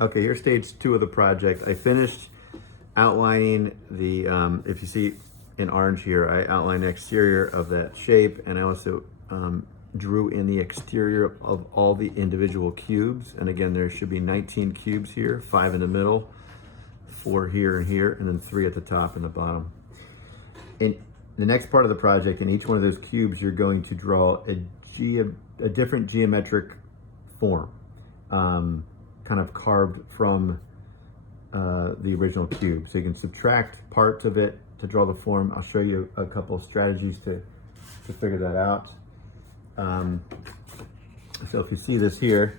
Okay, here's stage 2 of the project. I finished outlining the, if you see in orange here, I outlined the exterior of that shape, and I also drew in the exterior of all the individual cubes. And again, there should be 19 cubes here, 5 in the middle, 4 here and here, and then 3 at the top and the bottom. In the next part of the project, in each one of those cubes, you're going to draw a different geometric form, kind of carved from the original cube. So you can subtract parts of it to draw the form. I'll show you a couple of strategies to figure that out. So if you see this here,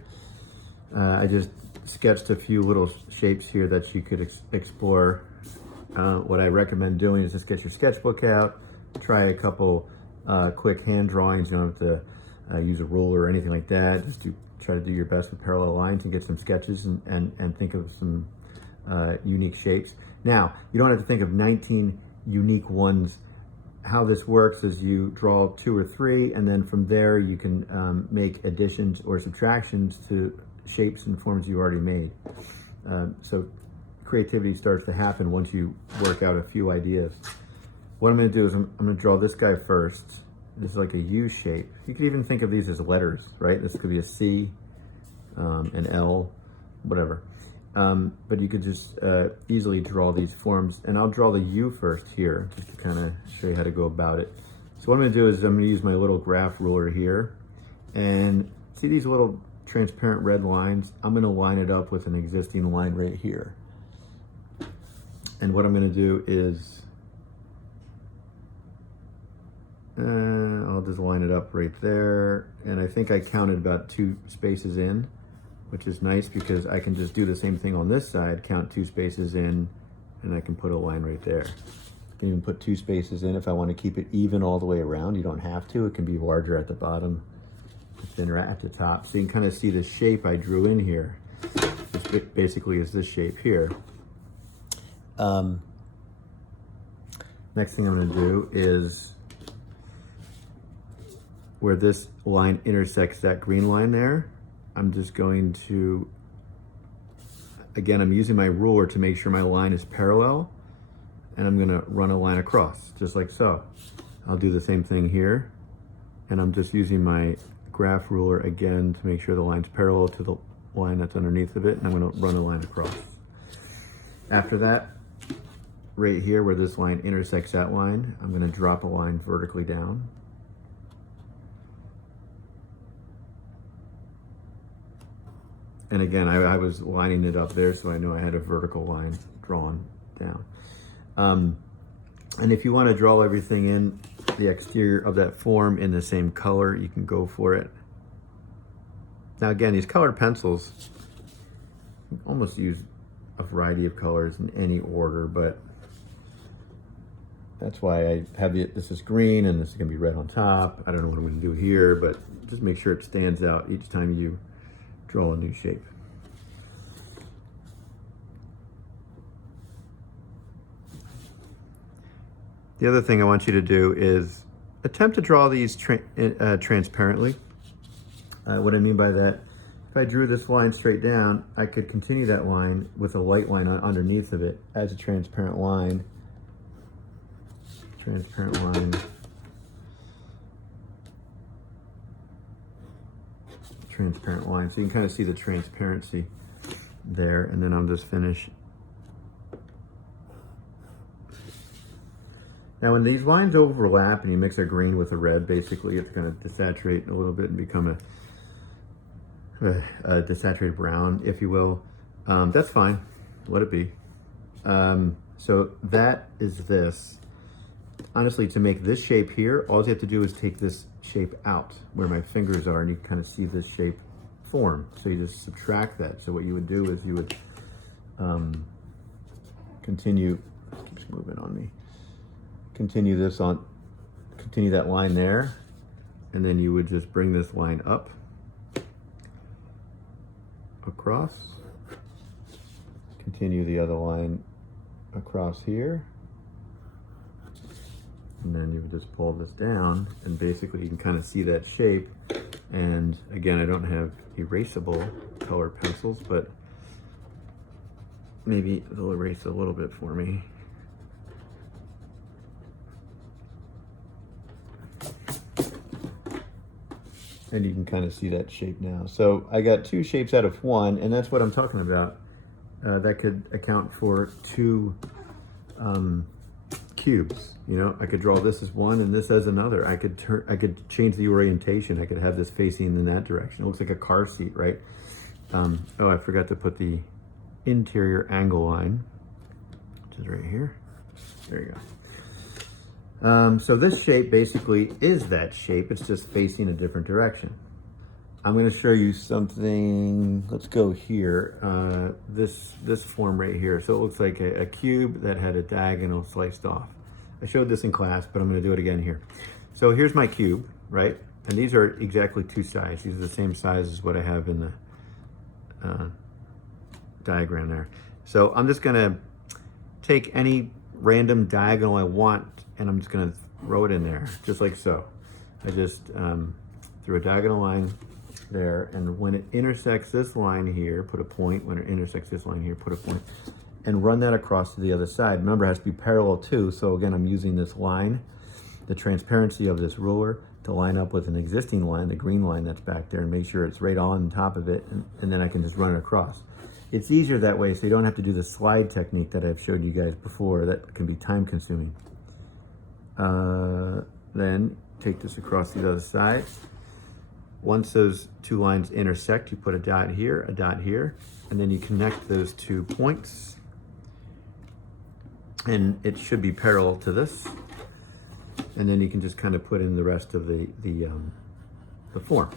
I just sketched a few little shapes here that you could explore. What I recommend doing is just get your sketchbook out, try a couple quick hand drawings. You don't have to use a ruler or anything like that. Just try to do your best with parallel lines and get some sketches and think of some unique shapes. Now, you don't have to think of 19 unique ones. How this works is you draw 2 or 3, and then from there you can make additions or subtractions to shapes and forms you already made. So creativity starts to happen once you work out a few ideas. What I'm going to do is I'm going to draw this guy first. This is like a U shape. You could even think of these as letters, right? This could be a C, an L, whatever. But you could just easily draw these forms. And I'll draw the U first here, just to kind of show you how to go about it. So what I'm going to do is I'm going to use my little graph ruler here. And see these little transparent red lines? I'm going to line it up with an existing line right here. And what I'm going to do is I'll just line it up right there. And I think I counted about 2 spaces in, which is nice because I can just do the same thing on this side, count 2 spaces in, and I can put a line right there. I can even put 2 spaces in if I want to keep it even all the way around. You don't have to. It can be larger at the bottom, thinner at the top. So you can kind of see the shape I drew in here. This basically is this shape here. Next thing I'm going to do is where this line intersects that green line there, I'm just going to, again, I'm using my ruler to make sure my line is parallel, and I'm gonna run a line across, just like so. I'll do the same thing here, and I'm just using my graph ruler again to make sure the line's parallel to the line that's underneath of it, and I'm gonna run a line across. After that, right here where this line intersects that line, I'm gonna drop a line vertically down. And again, I was lining it up there, so I know I had a vertical line drawn down. And if you want to draw everything in the exterior of that form in the same color, you can go for it. Now again, these colored pencils, you can almost use a variety of colors in any order, but that's why I have this is green and this is going to be red on top. I don't know what I'm going to do here, but just make sure it stands out each time you draw a new shape. The other thing I want you to do is attempt to draw these transparently. What I mean by that, if I drew this line straight down, I could continue that line with a light line underneath of it as a transparent line. Transparent line. Transparent line. So you can kind of see the transparency there, and then I'll just finish. Now when these lines overlap and you mix a green with a red, basically it's going to desaturate a little bit and become a desaturated brown, if you will. That's fine. Let it be. So that is this. Honestly, to make this shape here, all you have to do is take this shape out where my fingers are, and you can kind of see this shape form. So you just subtract that. So what you would do is you would continue, it keeps moving on me, continue that line there, and then you would just bring this line up, across, continue the other line across here, and then you would just pull this down, and basically you can kind of see that shape. And again, I don't have erasable color pencils, but maybe they'll erase a little bit for me. And you can kind of see that shape now. So I got 2 shapes out of 1, and that's what I'm talking about. That could account for 2 cubes. You know, I could draw this as one and this as another. I could change the orientation. I could have this facing in that direction. It looks like a car seat, right? Oh, I forgot to put the interior angle line, which is right here. There you go. So this shape basically is that shape. It's just facing a different direction. I'm going to show you something. Let's go here. This form right here. So it looks like a cube that had a diagonal sliced off. I showed this in class, but I'm going to do it again here. So here's my cube, right? And these are exactly 2 sides. These are the same size as what I have in the diagram there. So I'm just going to take any random diagonal I want, and I'm just going to throw it in there, just like so. I just threw a diagonal line there, and when it intersects this line here, put a point. When it intersects this line here, put a point, and run that across to the other side. Remember, it has to be parallel too, so again, I'm using this line, the transparency of this ruler, to line up with an existing line, the green line that's back there, and make sure it's right on top of it, and then I can just run it across. It's easier that way, so you don't have to do the slide technique that I've showed you guys before. That can be time consuming. Then take this across the other side. Once those 2 lines intersect, you put a dot here, and then you connect those 2 points. And it should be parallel to this. And then you can just kind of put in the rest of the form,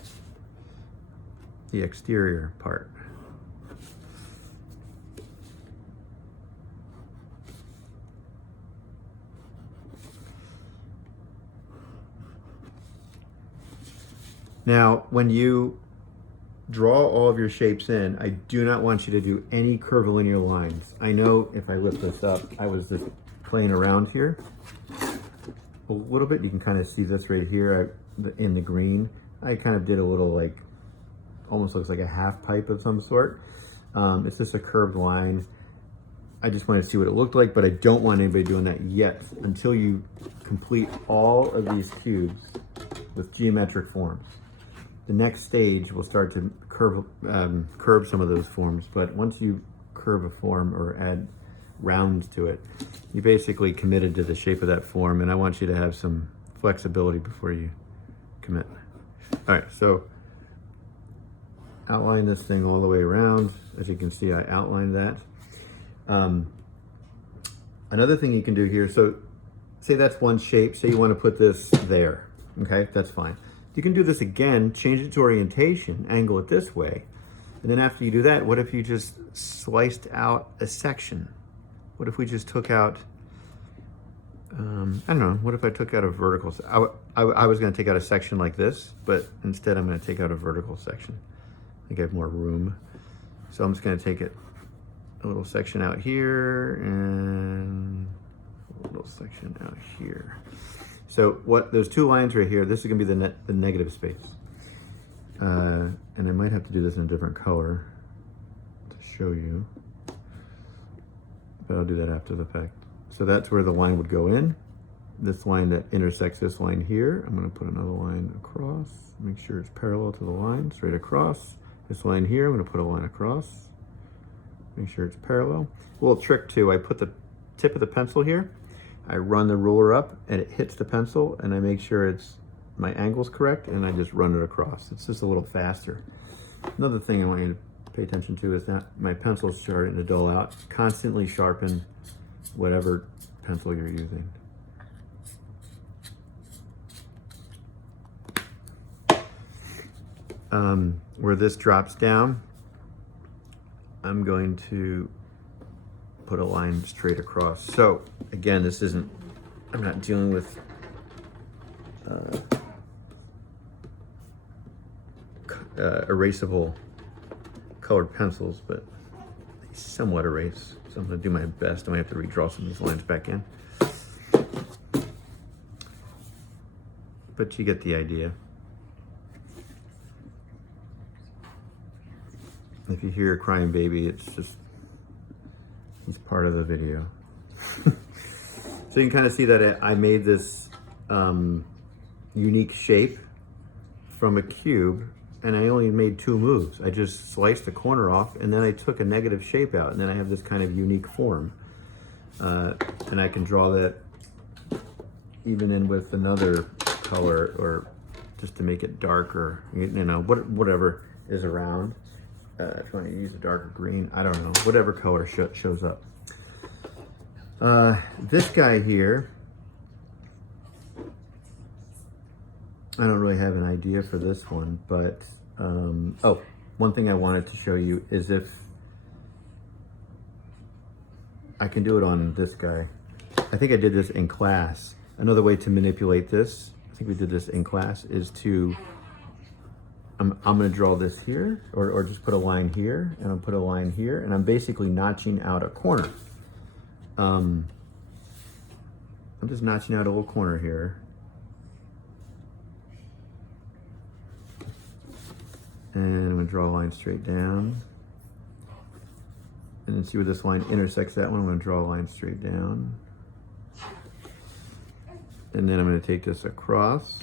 the exterior part. Now, when you draw all of your shapes in, I do not want you to do any curvilinear lines. I know if I lift this up, I was just playing around here a little bit. You can kind of see this right here in the green. I kind of did a little, like, almost looks like a half pipe of some sort. It's just a curved line. I just wanted to see what it looked like, but I don't want anybody doing that yet until you complete all of these cubes with geometric forms. The next stage will start to curve some of those forms, but once you curve a form or add rounds to it, you basically committed to the shape of that form, and I want you to have some flexibility before you commit. All right, so outline this thing all the way around. As you can see, I outlined that. Another thing you can do here, so say that's one shape, say you want to put this there, okay, that's fine. You can do this again, change its orientation, angle it this way, and then after you do that, what if you just sliced out a section? What if we just took out, I don't know, what if I took out a vertical? I was going to take out a section like this, but instead I'm going to take out a vertical section. I think I have more room. So I'm just going to take it, a little section out here, and a little section out here. So what those 2 lines right here, this is going to be the negative space. And I might have to do this in a different color to show you. But I'll do that after the fact. So that's where the line would go in. This line that intersects this line here, I'm going to put another line across. Make sure it's parallel to the line, straight across. This line here, I'm going to put a line across. Make sure it's parallel. A little trick too, I put the tip of the pencil here. I run the ruler up and it hits the pencil, and I make sure my angle's correct, and I just run it across. It's just a little faster. Another thing I want you to pay attention to is that my pencil's starting to dull out. Constantly sharpen whatever pencil you're using. Where this drops down, I'm going to put a line straight across. So again, this isn't, I'm not dealing with erasable colored pencils, but they somewhat erase. So I'm going to do my best. I might have to redraw some of these lines back in. But you get the idea. If you hear a crying baby, it's just He's part of the video. So you can kind of see that I made this unique shape from a cube, and I only made 2 moves. I just sliced the corner off, and then I took a negative shape out, and then I have this kind of unique form. And I can draw that even in with another color, or just to make it darker, you know, whatever is around. If you want to use a darker green, I don't know, whatever color shows up. This guy here, I don't really have an idea for this one, but oh, one thing I wanted to show you is if I can do it on this guy. I think I did this in class. Another way to manipulate this, I think we did this in class, is to, I'm gonna draw this here, or just put a line here, and I'll put a line here, and I'm basically notching out a corner. I'm just notching out a little corner here. And I'm gonna draw a line straight down. And then see where this line intersects that one. I'm gonna draw a line straight down. And then I'm gonna take this across.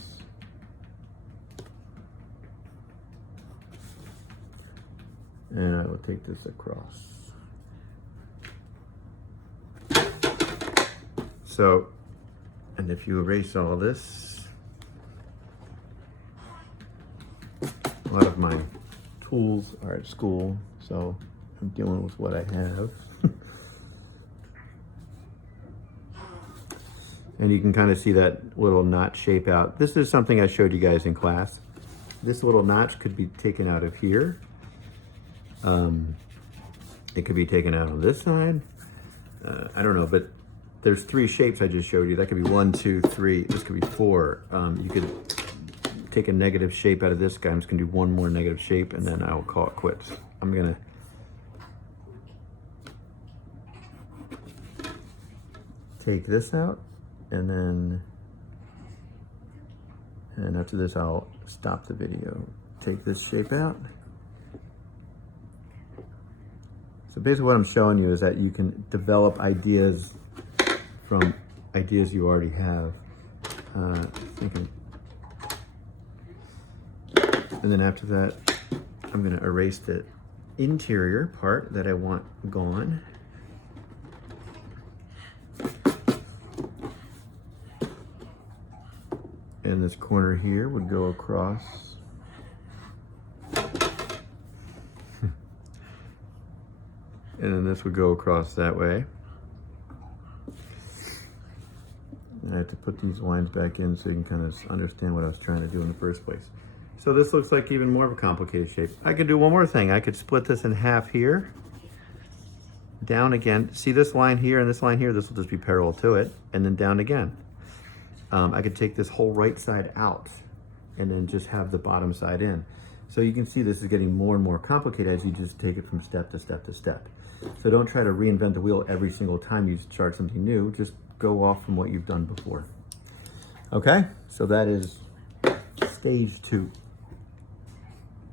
And I will take this across. So, and if you erase all this, a lot of my tools are at school, so I'm dealing with what I have. And you can kind of see that little notch shape out. This is something I showed you guys in class. This little notch could be taken out of here. It could be taken out on this side. I don't know, but there's 3 shapes I just showed you. That could be 1, 2, 3. This could be 4. You could take a negative shape out of this guy. I'm just gonna do 1 more negative shape, and then I will call it quits. I'm gonna take this out, and then, and after this, I'll stop the video. Take this shape out. So basically what I'm showing you is that you can develop ideas from ideas you already have. Thinking. And then after that, I'm gonna erase the interior part that I want gone. And this corner here would go across. And then this would go across that way. And I have to put these lines back in so you can kind of understand what I was trying to do in the first place. So this looks like even more of a complicated shape. I could do one more thing. I could split this in half here, down again. See this line here and this line here? This will just be parallel to it, and then down again. I could take this whole right side out and then just have the bottom side in. So you can see this is getting more and more complicated as you just take it from step to step to step. So don't try to reinvent the wheel every single time you start something new. Just go off from what you've done before. Okay, so that is stage 2.